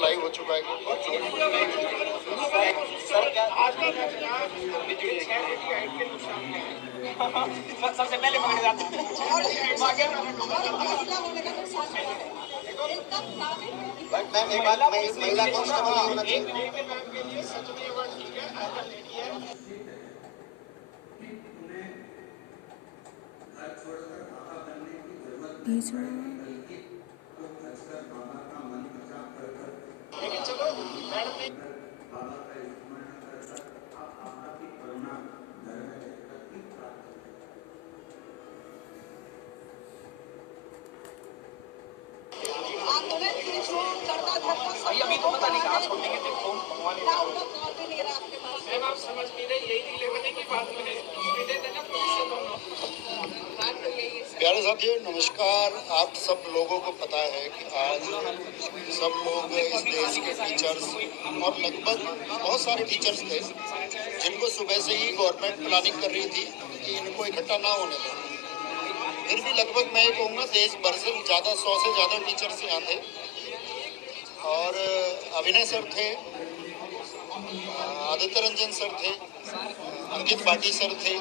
Live हो चुका है। सबसे पहले पकड़े जाते हैं। महिला कांस्टेबल होना चाहिए। बीच में अभी तो पता नहीं कहाँ छोड़ देंगे तो फोन मैम आप समझ नहीं रहे, यही लेवल की बात में प्यारे साथियों नमस्कार। आप सब लोगों को पता है कि आज सब लोग इस देश के टीचर्स और लगभग बहुत सारे टीचर्स थे जिनको सुबह से ही गवर्नमेंट प्लानिंग कर रही थी कि इनको इकट्ठा ना होने दें। फिर भी लगभग मैं ये कहूँगा देश भर से ज़्यादा 100 से ज़्यादा टीचर्स यहाँ थे और अभिनय सर थे, आदित्य रंजन सर थे, अंकित भाटी सर थे,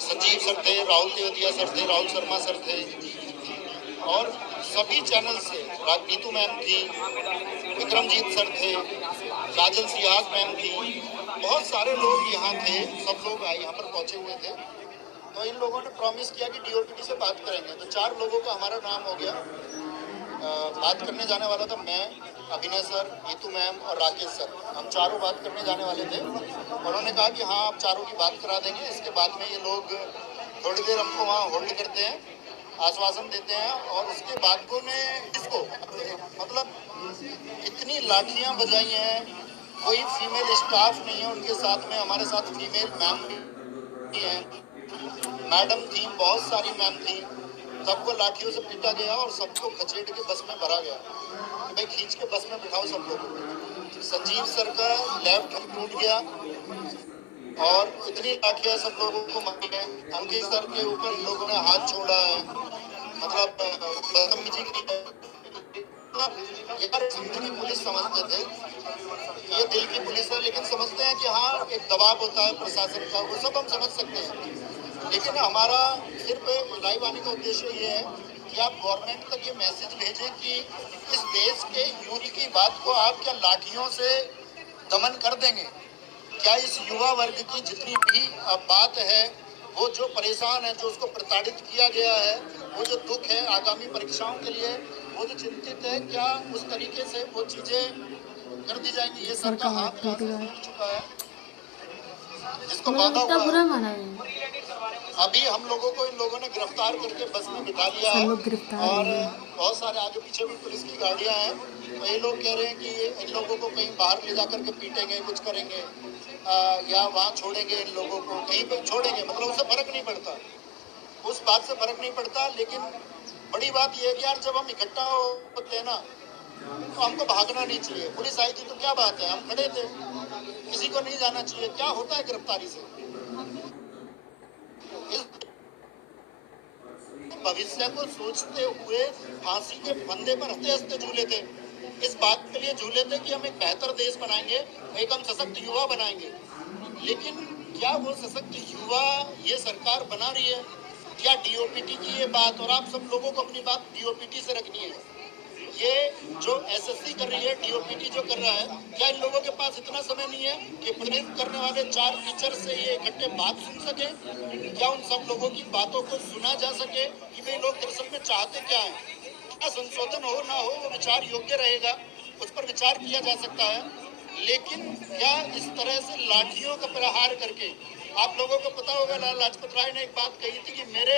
संजीव सर थे, राहुल तेवतिया सर थे, राहुल शर्मा सर थे और सभी चैनल से नीतू मैम थी, विक्रमजीत सर थे, काजल सियाज मैम थी, बहुत सारे लोग यहाँ थे। सब लोग यहाँ पर पहुँचे हुए थे। तो इन लोगों ने प्रॉमिस किया कि डीओपीटी से बात करेंगे। तो 4 लोगों का हमारा नाम हो गया। बात करने जाने वाला था मैं, अभिनय सर, नीतू मैम और राकेश सर। हम चारों बात करने जाने वाले थे। उन्होंने कहा कि हाँ आप चारों की बात करा देंगे। इसके बाद में ये लोग थोड़ी देर हमको वहाँ होल्ड करते हैं, आश्वासन देते हैं और उसके बाद को ने इसको मतलब इतनी लाठियाँ बजाई हैं। कोई फीमेल स्टाफ नहीं है उनके साथ में। हमारे साथ फीमेल मैम भी हैं, मैडम थी, बहुत सारी मैम थी। सबको लाठियों से पीटा गया और सबको खचेट के बस में भरा गया कि भाई खींच के बस में बिठाओ सब लोगों को। संजीव सर का लेफ्ट हैंड टूट गया और इतनी लाठियां सब लोगों को मारी है। अंकित सर के ऊपर लोगों ने हाथ छोड़ा है, मतलब बदतमीजी की है। यार दिल की पुलिस समझते थे, ये दिल की पुलिस है, लेकिन समझते हैं कि हाँ एक दबाव होता है प्रशासन का, वो सब हम समझ सकते हैं। लेकिन हमारा सिर्फ लाइव आने का उद्देश्य ये है कि आप गवर्नमेंट तक ये मैसेज भेजें कि इस देश के यूथ की बात को आप क्या लाठियों से दमन कर देंगे? क्या इस युवा वर्ग की जितनी भी बात है, वो जो परेशान है, जो उसको प्रताड़ित किया गया है, वो जो दुख है आगामी परीक्षाओं के लिए, वो जो चिंतित है, क्या उस तरीके से वो चीजें कर दी जाएंगी? ये सर का हाथ टूट चुका है जिसको बांधा हुआ है। अभी हम लोगों को इन लोगों ने गिरफ्तार करके बस में बिठा लिया है और बहुत सारे आगे पीछे भी पुलिस की गाड़ियां हैं। तो ये लोग कह रहे हैं कि इन लोगों को कहीं बाहर ले जाकर के पीटेंगे, कुछ करेंगे या वहाँ छोड़ेंगे, इन लोगों को कहीं पे छोड़ेंगे। मतलब उससे फर्क नहीं पड़ता, उस बात से फर्क नहीं पड़ता। लेकिन बड़ी बात यह है कि यार जब हम इकट्ठा होते हैं ना तो हमको भागना नहीं चाहिए। पुलिस आई थी तो क्या बात है, हम खड़े थे, किसी को नहीं जाना चाहिए। क्या होता है गिरफ्तारी से? भविष्य को सोचते हुए फांसी के फंदे पर हंसते हंसते झूले थे। इस बात के लिए झूले थे कि हम एक बेहतर देश बनाएंगे, एक हम सशक्त युवा बनाएंगे। लेकिन क्या वो सशक्त युवा ये सरकार बना रही है? क्या डीओपीटी की ये बात, और आप सब लोगों को अपनी बात डीओपीटी से रखनी है। ये जो एसएससी कर रही है, डीओपीटी जो कर रहा है, क्या इन लोगों के पास इतना समय नहीं है कि प्रेरित करने वाले 4 टीचर से ये इकट्ठे बात सुन सके? क्या उन सब लोगों की बातों को सुना जा सके कि वे लोग दरअसल में चाहते क्या है? क्या संशोधन हो ना हो वो विचार योग्य रहेगा, उस पर विचार किया जा सकता है। लेकिन क्या इस तरह से लाठियों का प्रहार करके, आप लोगों को पता होगा लाला लाजपत राय ने एक बात कही थी कि मेरे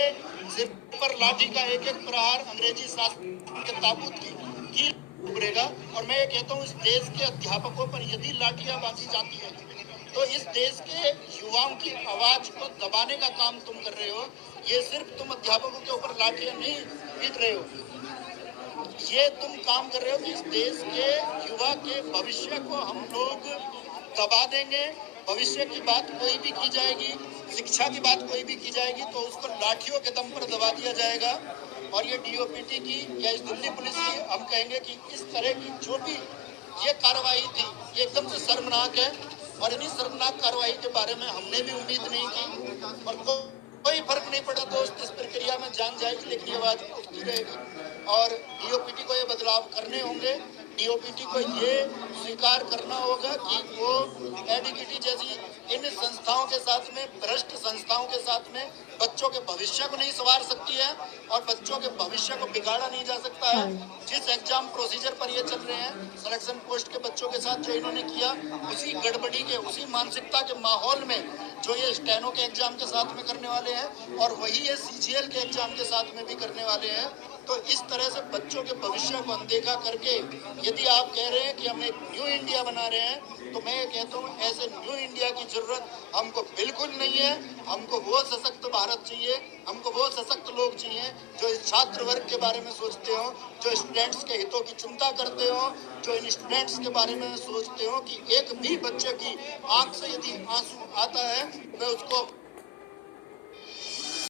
सिर पर लाठी का एक एक प्रहार अंग्रेजी शासन के ताबूत की उभरेगा। और मैं ये कहता हूँ इस देश के अध्यापकों पर यदि लाठियां बांधी जाती है तो इस देश के युवाओं की आवाज को दबाने का काम तुम कर रहे हो। ये सिर्फ तुम अध्यापकों के ऊपर लाठियां नहीं पीट रहे हो, ये तुम काम कर रहे हो कि इस देश के युवा के भविष्य को हम लोग दबा देंगे। भविष्य की बात कोई भी की जाएगी, शिक्षा की बात कोई भी की जाएगी तो उसको लाठियों के दम पर दबा दिया जाएगा। और ये डीओपीटी की या इस दिल्ली पुलिस की हम कहेंगे कि इस तरह की जो भी ये कार्रवाई थी ये एकदम से शर्मनाक है और इन्हीं शर्मनाक कार्रवाई के बारे में हमने भी उम्मीद नहीं की और कोई फर्क नहीं पड़ा दोस्त इस प्रक्रिया में जान जाएगी लेकिन ये आवाज उठती रहेगी और डीओपीटी को ये बदलाव करने होंगे। डीओपीटी को ये स्वीकार करना होगा कि वो एडीकीटी जैसी इन संस्थाओं के साथ में भ्रष्ट संस्थाओं के साथ में बच्चों के भविष्य को नहीं संवार सकती है और बच्चों के भविष्य को बिगाड़ा नहीं जा सकता है। जिस एग्जाम प्रोसीजर पर ये चल रहे हैं सिलेक्शन पोस्ट के बच्चों के साथ जो इन्होंने किया उसी गड़बड़ी के उसी मानसिकता के माहौल में जो ये स्टेनो के एग्जाम के साथ में करने वाले हैं और वही ये सीजीएल के एग्जाम के साथ में भी करने वाले हैं। तो इस तरह से बच्चों के भविष्य को अनदेखा करके यदि आप कह रहे हैं कि हम एक न्यू इंडिया बना रहे हैं तो मैं कहता हूँ ऐसे न्यू इंडिया की जरूरत हमको बिल्कुल नहीं है। हमको वो सशक्त भारत चाहिए, हमको वो सशक्त लोग चाहिए जो इस छात्र वर्ग के बारे में सोचते हो, जो स्टूडेंट्स के हितों की चिंता करते हो, जो इन स्टूडेंट्स के बारे में सोचते हो कि एक भी बच्चे की आंख से यदि आंसू आता है मैं उसको